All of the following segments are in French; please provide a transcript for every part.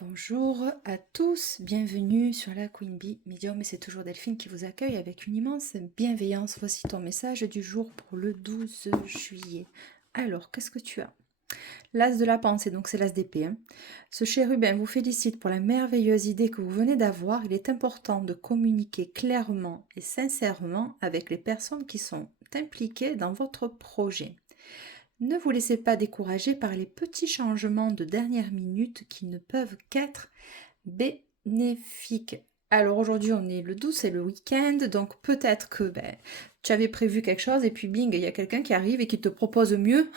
Bonjour à tous, bienvenue sur la Queen Bee Medium et c'est toujours Delphine qui vous accueille avec une immense bienveillance. Voici ton message du jour pour le 12 juillet. Alors, qu'est-ce que tu as? L'as de la pensée, donc c'est l'as d'épée. Ce chérubin vous félicite pour la merveilleuse idée que vous venez d'avoir. Il est important de communiquer clairement et sincèrement avec les personnes qui sont impliquées dans votre projet. Ne vous laissez pas décourager par les petits changements de dernière minute qui ne peuvent qu'être bénéfiques. Alors aujourd'hui on est le 12, c'est le week-end, donc peut-être que tu avais prévu quelque chose et puis bing, il y a quelqu'un qui arrive et qui te propose mieux.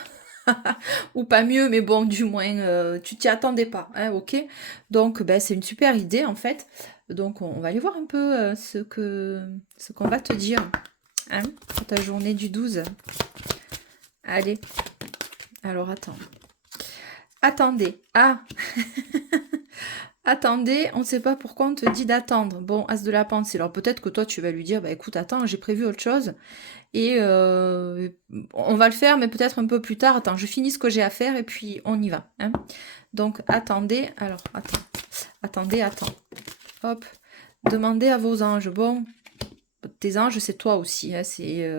Ou pas mieux, mais bon, du moins, tu t'y attendais pas, hein, ok. Donc c'est une super idée en fait. Donc on va aller voir un peu ce qu'on va te dire hein, pour ta journée du 12. Allez, alors attends. Attendez. Ah Attendez, on ne sait pas pourquoi on te dit d'attendre. Bon, as de la pensée. Alors peut-être que toi tu vas lui dire, bah écoute, attends, j'ai prévu autre chose. Et on va le faire, mais peut-être un peu plus tard. Attends, je finis ce que j'ai à faire et puis on y va. Hein. Donc attendez. Alors, attends. Attends. Hop. Demandez à vos anges. Bon, tes anges, c'est toi aussi. Hein, c'est...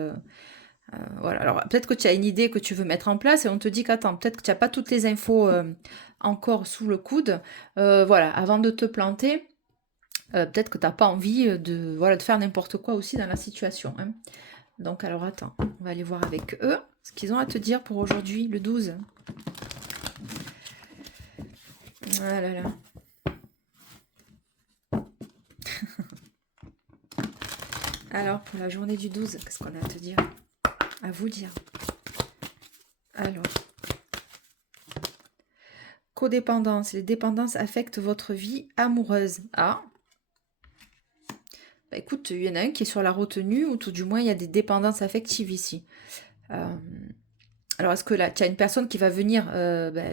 voilà, alors peut-être que tu as une idée que tu veux mettre en place et on te dit qu'attends, peut-être que tu n'as pas toutes les infos encore sous le coude. Voilà, avant de te planter, peut-être que tu n'as pas envie de faire n'importe quoi aussi dans la situation. Hein. Donc alors attends, on va aller voir avec eux ce qu'ils ont à te dire pour aujourd'hui, le 12. Ah là là. Alors pour la journée du 12, qu'est-ce qu'on a à te dire? À vous dire. Alors. Codépendance. Les dépendances affectent votre vie amoureuse. Ah. Bah écoute, il y en a un qui est sur la retenue, ou tout du moins, il y a des dépendances affectives ici. Alors, est-ce que là, tu as une personne qui va venir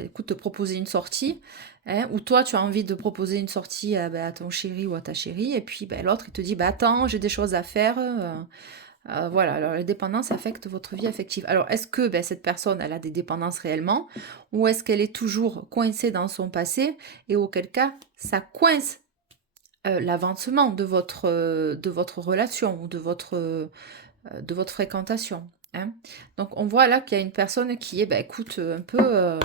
écoute, te proposer une sortie, hein, ou toi, tu as envie de proposer une sortie à ton chéri ou à ta chérie, et puis l'autre, il te dit, attends, j'ai des choses à faire. Voilà, alors les dépendances affectent votre vie affective. Alors, est-ce que cette personne, elle a des dépendances réellement, ou est-ce qu'elle est toujours coincée dans son passé, et auquel cas, ça coince l'avancement de votre relation ou de votre fréquentation. Hein. Donc, on voit là qu'il y a une personne qui est, écoute, un peu...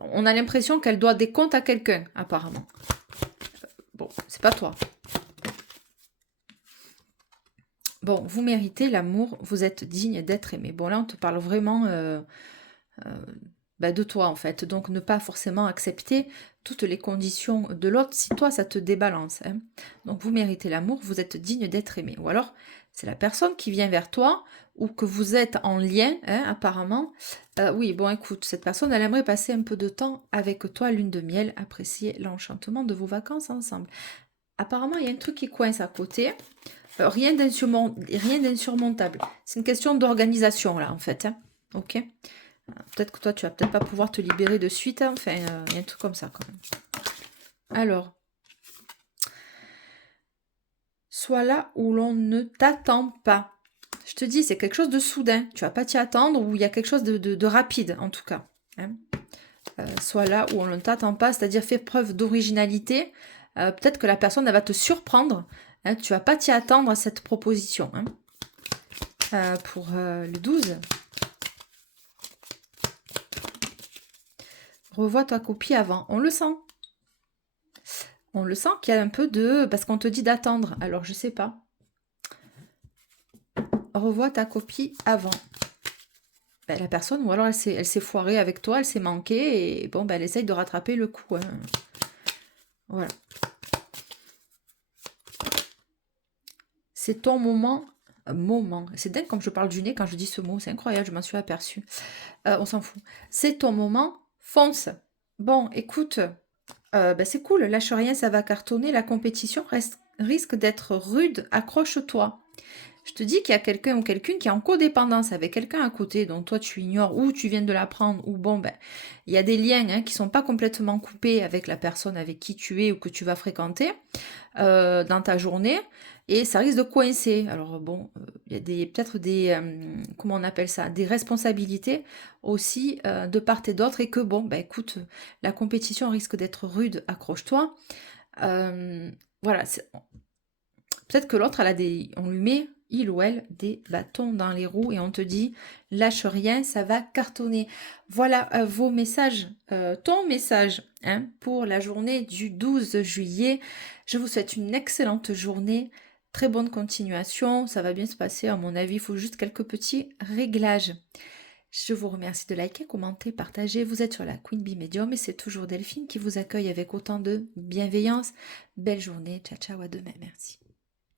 on a l'impression qu'elle doit des comptes à quelqu'un, apparemment. Bon, c'est pas toi. Bon, vous méritez l'amour, vous êtes digne d'être aimé. Bon, là, on te parle vraiment de toi, en fait. Donc, ne pas forcément accepter toutes les conditions de l'autre si toi, ça te débalance. Hein. Donc, vous méritez l'amour, vous êtes digne d'être aimé. Ou alors, c'est la personne qui vient vers toi ou que vous êtes en lien, hein, apparemment. Oui, bon, écoute, cette personne, elle aimerait passer un peu de temps avec toi, lune de miel, apprécier l'enchantement de vos vacances ensemble. Apparemment, il y a un truc qui coince à côté. Rien d'insurmontable. C'est une question d'organisation, là, en fait. Hein. Ok. Peut-être que toi, tu vas peut-être pas pouvoir te libérer de suite. Hein. Enfin, il y a un truc comme ça, quand même. Alors. Sois là où l'on ne t'attend pas. Je te dis, c'est quelque chose de soudain. Tu vas pas t'y attendre ou il y a quelque chose de rapide, en tout cas. Hein. Sois là où on ne t'attend pas, c'est-à-dire fais preuve d'originalité. Peut-être que la personne, elle va te surprendre. Hein, tu vas pas t'y attendre à cette proposition. Hein. Pour le 12. Revois ta copie avant. On le sent. On le sent qu'il y a un peu de... Parce qu'on te dit d'attendre. Alors, je sais pas. Revois ta copie avant. La personne, ou alors elle s'est foirée avec toi, elle s'est manquée. Et bon, elle essaye de rattraper le coup. Hein. Voilà. C'est ton moment. C'est dingue comme je parle du nez quand je dis ce mot. C'est incroyable, je m'en suis aperçue. On s'en fout. C'est ton moment. Fonce. Bon, écoute, c'est cool. Lâche rien, ça va cartonner. La compétition risque d'être rude. Accroche-toi. Je te dis qu'il y a quelqu'un ou quelqu'une qui est en codépendance avec quelqu'un à côté dont toi tu ignores ou tu viens de l'apprendre ou bon ben il y a des liens hein, qui sont pas complètement coupés avec la personne avec qui tu es ou que tu vas fréquenter dans ta journée et ça risque de coincer. Alors bon, il y a peut-être des comment on appelle ça, des responsabilités aussi de part et d'autre et que bon ben écoute, la compétition risque d'être rude, accroche-toi. Voilà, peut-être que l'autre, on lui met, il ou elle, des bâtons dans les roues et on te dit, lâche rien, ça va cartonner. Voilà vos messages, ton message hein, pour la journée du 12 juillet. Je vous souhaite une excellente journée, très bonne continuation, ça va bien se passer à mon avis, il faut juste quelques petits réglages. Je vous remercie de liker, commenter, partager. Vous êtes sur la Queen Bee Medium et c'est toujours Delphine qui vous accueille avec autant de bienveillance. Belle journée, ciao ciao, à demain, merci.